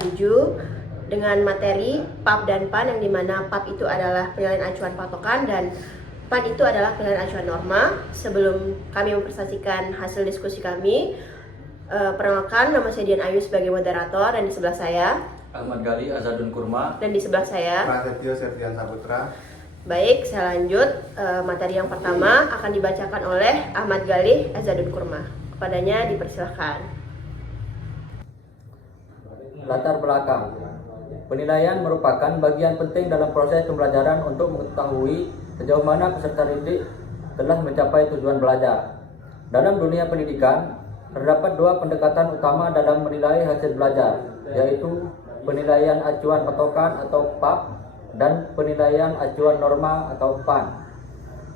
7 dengan materi PAP dan PAN, yang dimana PAP itu adalah penilaian acuan patokan dan PAN itu adalah penilaian acuan norma. Sebelum kami mempresentasikan hasil diskusi kami, perkenalkan, nama saya Dian Ayu sebagai moderator, dan di sebelah saya Ahmad Gali Azadun Kurma, dan di sebelah saya Prasetyo Septian Saputra. Baik, saya lanjut. Materi yang pertama akan dibacakan oleh Ahmad Gali Azadun Kurma. Kepadanya dipersilahkan. Latar belakang. Penilaian merupakan bagian penting dalam proses pembelajaran untuk mengetahui sejauh mana peserta didik telah mencapai tujuan belajar. Dalam dunia pendidikan, terdapat dua pendekatan utama dalam menilai hasil belajar, yaitu penilaian acuan patokan atau PAP dan penilaian acuan norma atau PAN.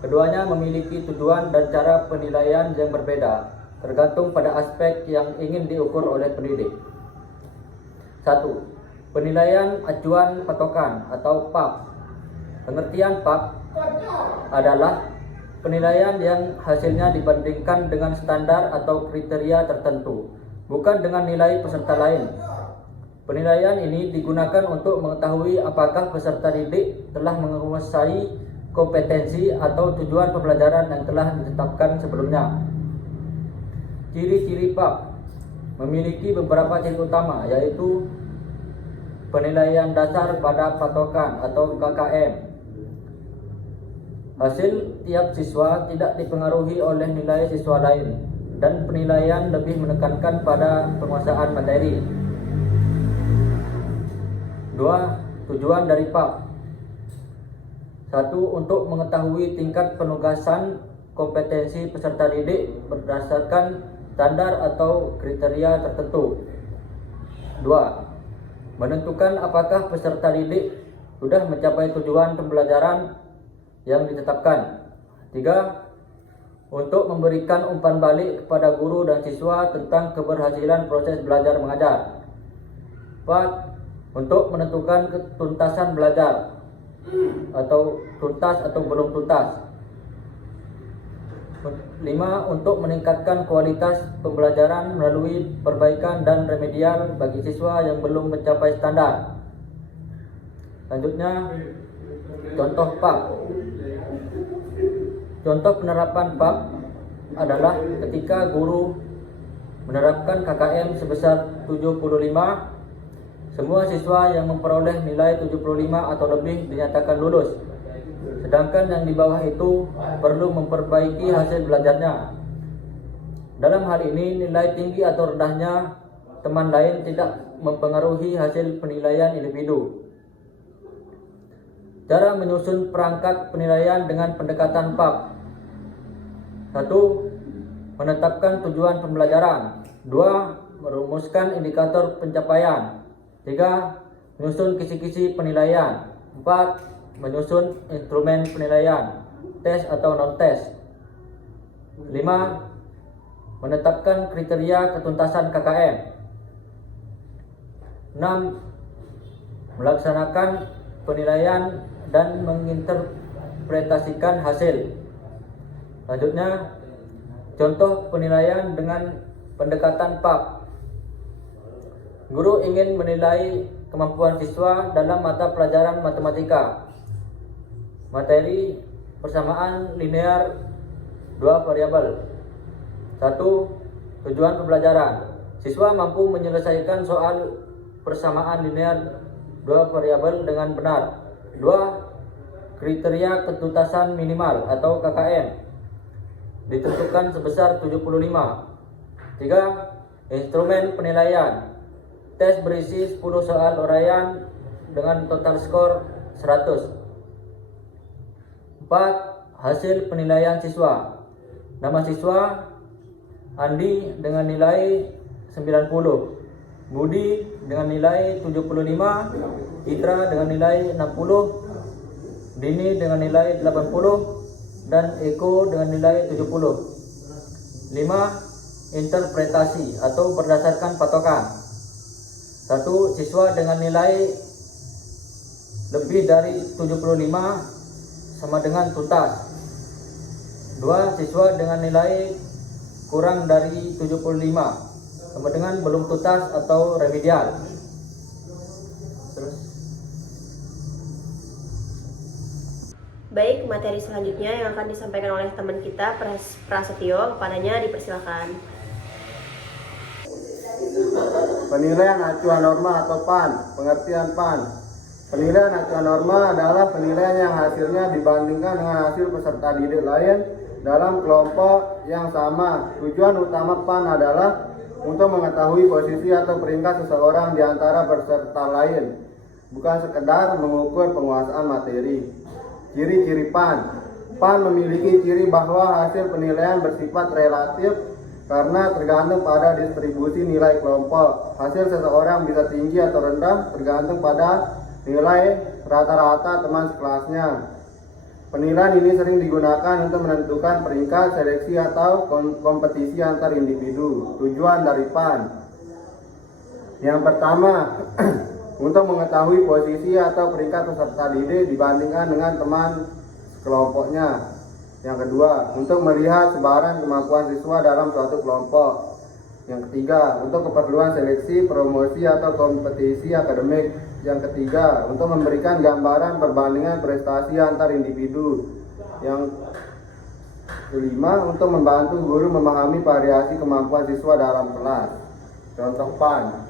Keduanya memiliki tujuan dan cara penilaian yang berbeda, tergantung pada aspek yang ingin diukur oleh pendidik. 1. Penilaian acuan patokan atau PAP. Pengertian PAP adalah penilaian yang hasilnya dibandingkan dengan standar atau kriteria tertentu, bukan dengan nilai peserta lain. Penilaian ini digunakan untuk mengetahui apakah peserta didik telah menguasai kompetensi atau tujuan pembelajaran yang telah ditetapkan sebelumnya. Ciri-ciri PAP memiliki beberapa ciri utama, yaitu penilaian dasar pada patokan atau KKM. Hasil tiap siswa tidak dipengaruhi oleh nilai siswa lain, dan penilaian lebih menekankan pada penguasaan materi. 2. Tujuan dari PAP. 1. Untuk mengetahui tingkat penugasan kompetensi peserta didik berdasarkan standar atau kriteria tertentu. 2. Menentukan apakah peserta didik sudah mencapai tujuan pembelajaran yang ditetapkan. 3. Untuk memberikan umpan balik kepada guru dan siswa tentang keberhasilan proses belajar mengajar. 4. Untuk menentukan ketuntasan belajar atau tuntas atau belum tuntas. 5. Untuk meningkatkan kualitas pembelajaran melalui perbaikan dan remedial bagi siswa yang belum mencapai standar. Selanjutnya, contoh PAP. Contoh penerapan PAP adalah ketika guru menerapkan KKM sebesar 75, semua siswa yang memperoleh nilai 75 atau lebih dinyatakan lulus. Sedangkan yang di bawah itu perlu memperbaiki hasil belajarnya. Dalam hal ini, nilai tinggi atau rendahnya teman lain tidak mempengaruhi hasil penilaian individu. Cara menyusun perangkat penilaian dengan pendekatan PAP. 1. Menetapkan tujuan pembelajaran. 2. Merumuskan indikator pencapaian. 3. Menyusun kisi-kisi penilaian. 4. Menyusun instrumen penilaian, tes atau non-tes. 5. Menetapkan kriteria ketuntasan KKM. 6. Melaksanakan penilaian dan menginterpretasikan hasil. Selanjutnya, contoh penilaian dengan pendekatan PAP. Guru ingin menilai kemampuan siswa dalam mata pelajaran matematika. Materi persamaan linear dua variabel. 1. Tujuan pembelajaran. Siswa mampu menyelesaikan soal persamaan linear dua variabel dengan benar. 2. Kriteria ketuntasan minimal atau KKM ditentukan sebesar 75. 3. Instrumen penilaian. Tes berisi 10 soal uraian dengan total skor 100. 4. Hasil penilaian siswa. Nama siswa Andi dengan nilai 90, Budi dengan nilai 75, Itra dengan nilai 60, Dini dengan nilai 80, dan Eko dengan nilai 70. 5. Interpretasi atau berdasarkan patokan. 1. Siswa dengan nilai lebih dari 75 sama dengan tuntas. 2. Siswa dengan nilai kurang dari 75 sama dengan belum tuntas atau remedial. Baik, materi selanjutnya yang akan disampaikan oleh teman kita, Prasetyo, kepadanya dipersilakan. Penilaian acuan norma atau PAN. Pengertian PAN. Penilaian acuan norma adalah penilaian yang hasilnya dibandingkan dengan hasil peserta didik lain dalam kelompok yang sama. Tujuan utama PAN adalah untuk mengetahui posisi atau peringkat seseorang di antara peserta lain, bukan sekedar mengukur penguasaan materi. Ciri-ciri PAN. PAN memiliki ciri bahwa hasil penilaian bersifat relatif karena tergantung pada distribusi nilai kelompok. Hasil seseorang bisa tinggi atau rendah tergantung pada nilai rata-rata teman sekelasnya. Penilaian ini sering digunakan untuk menentukan peringkat, seleksi, atau kompetisi antar individu. Tujuan dari PAN. Yang pertama, untuk mengetahui posisi atau peringkat peserta didik dibandingkan dengan teman kelompoknya. Yang kedua, untuk melihat sebaran kemampuan siswa dalam suatu kelompok. Yang ketiga, untuk keperluan seleksi, promosi, atau kompetisi akademik. Yang ketiga, untuk memberikan gambaran perbandingan prestasi antar individu. Yang kelima, untuk membantu guru memahami variasi kemampuan siswa dalam kelas. Contoh PAN.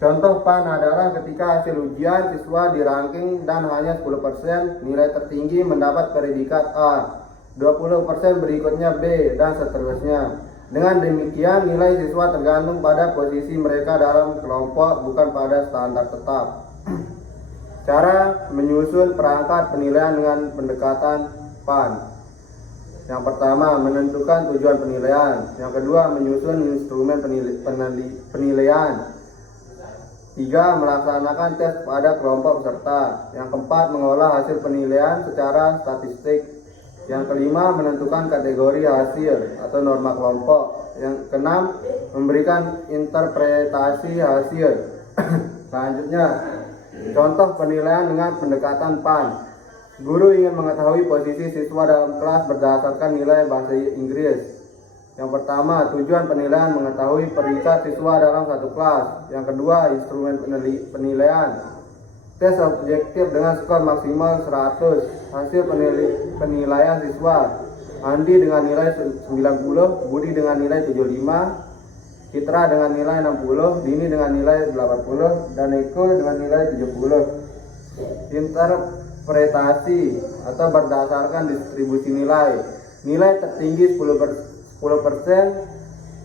Contoh PAN adalah ketika hasil ujian siswa diranking dan hanya 10% nilai tertinggi mendapat predikat A, 20% berikutnya B, dan seterusnya. Dengan demikian nilai siswa tergantung pada posisi mereka dalam kelompok, bukan pada standar tetap. Cara menyusun perangkat penilaian dengan pendekatan PAN. Yang pertama, menentukan tujuan penilaian. Yang kedua, menyusun instrumen penilaian. 3. Melaksanakan tes pada kelompok peserta. Yang keempat, mengolah hasil penilaian secara statistik. Yang kelima, menentukan kategori hasil atau norma kelompok. Yang keenam, memberikan interpretasi hasil. Selanjutnya, contoh penilaian dengan pendekatan PAN. Guru ingin mengetahui posisi siswa dalam kelas berdasarkan nilai bahasa Inggris. Yang pertama, tujuan penilaian mengetahui peringkat siswa dalam satu kelas. Yang kedua, instrumen penilaian. Tes objektif dengan skor maksimal 100. Hasil penilaian siswa. Andi dengan nilai 90, Budi dengan nilai 75, Citra dengan nilai 60, Dini dengan nilai 80, dan Eko dengan nilai 70. Interpretasi atau berdasarkan distribusi nilai. Nilai tertinggi 10%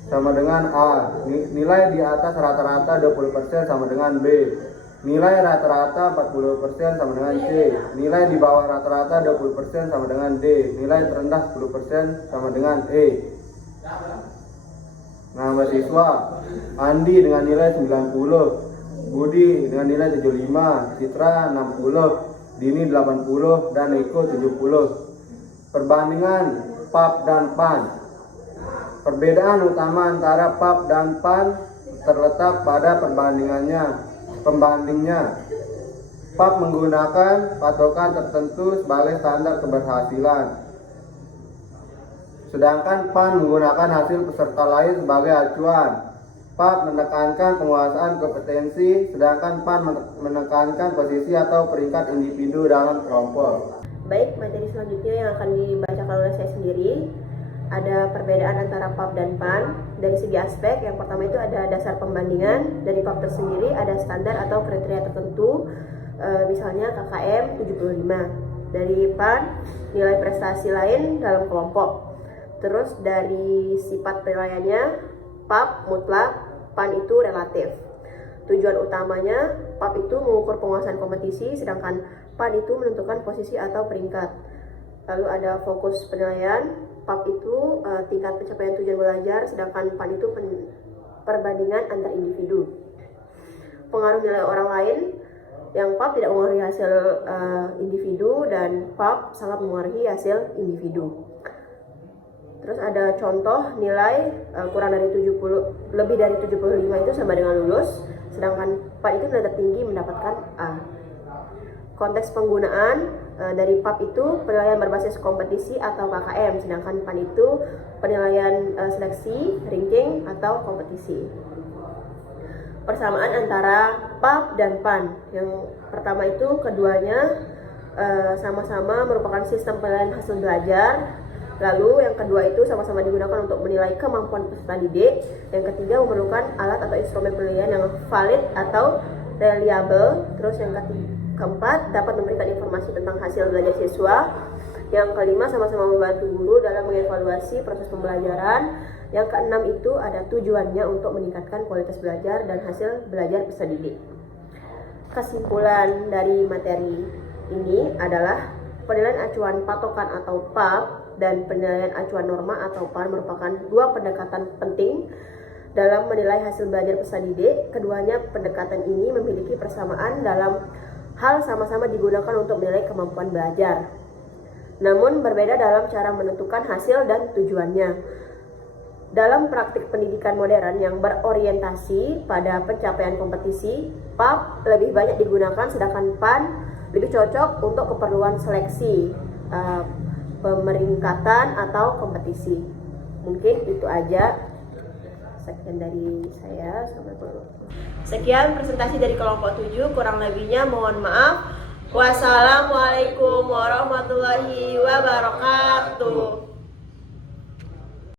sama dengan A. Nilai di atas rata-rata 20% sama dengan B. Nilai rata-rata 40% sama dengan C. Nilai di bawah rata-rata 20% sama dengan D. Nilai terendah 10% sama dengan E. Nama siswa. Andi dengan nilai 90, Budi dengan nilai 75, Citra 60, Dini 80, dan Eko 70. Perbandingan PAP dan PAN. Perbedaan utama antara PAP dan PAN terletak pada pembandingnya. PAP menggunakan patokan tertentu sebagai standar keberhasilan, sedangkan PAN menggunakan hasil peserta lain sebagai acuan. PAP menekankan penguasaan kompetensi, sedangkan PAN menekankan posisi atau peringkat individu dalam kelompok. Baik, materi selanjutnya yang akan dibacakan oleh saya sendiri. Ada perbedaan antara PAP dan PAN dari segi aspek. Yang pertama itu ada dasar pembandingan. Dari PAP tersendiri ada standar atau kriteria tertentu, misalnya KKM 75. Dari PAN nilai prestasi lain dalam kelompok. Terus dari sifat penilaiannya, PAP mutlak, PAN itu relatif. Tujuan utamanya, PAP itu mengukur penguasaan kompetisi, sedangkan PAN itu menentukan posisi atau peringkat. Lalu ada fokus penilaian. PAP itu tingkat pencapaian tujuan belajar, sedangkan PAN itu perbandingan antar individu. Pengaruh nilai orang lain, yang PAP tidak mengaruhi hasil individu, dan PAP sangat mengaruhi hasil individu. Terus ada contoh nilai kurang dari 70, lebih dari 75 itu sama dengan lulus, sedangkan PAN itu nilai tertinggi mendapatkan A. Konteks penggunaan dari PAP itu penilaian berbasis kompetisi atau KKM, sedangkan PAN itu penilaian seleksi, ranking, atau kompetisi. Persamaan antara PAP dan PAN. Yang pertama itu keduanya sama-sama merupakan sistem penilaian hasil belajar. Lalu yang kedua itu sama-sama digunakan untuk menilai kemampuan peserta didik. Yang ketiga memerlukan alat atau instrumen penilaian yang valid atau reliable. Terus yang keempat dapat memberikan informasi tentang hasil belajar siswa. Yang kelima sama-sama membantu guru dalam mengevaluasi proses pembelajaran. Yang keenam itu ada tujuannya untuk meningkatkan kualitas belajar dan hasil belajar peserta didik. Kesimpulan dari materi ini adalah penilaian acuan patokan atau PAP dan penilaian acuan norma atau PAN merupakan dua pendekatan penting dalam menilai hasil belajar peserta didik. Keduanya pendekatan ini memiliki persamaan dalam hal sama-sama digunakan untuk menilai kemampuan belajar, namun berbeda dalam cara menentukan hasil dan tujuannya. Dalam praktik pendidikan modern yang berorientasi pada pencapaian kompetisi, PAP lebih banyak digunakan, sedangkan PAN lebih cocok untuk keperluan seleksi, pemeringkatan atau kompetisi. Mungkin itu aja. Sekian dari saya. Sekian presentasi dari kelompok 7, kurang lebihnya mohon maaf. Wassalamualaikum warahmatullahi wabarakatuh.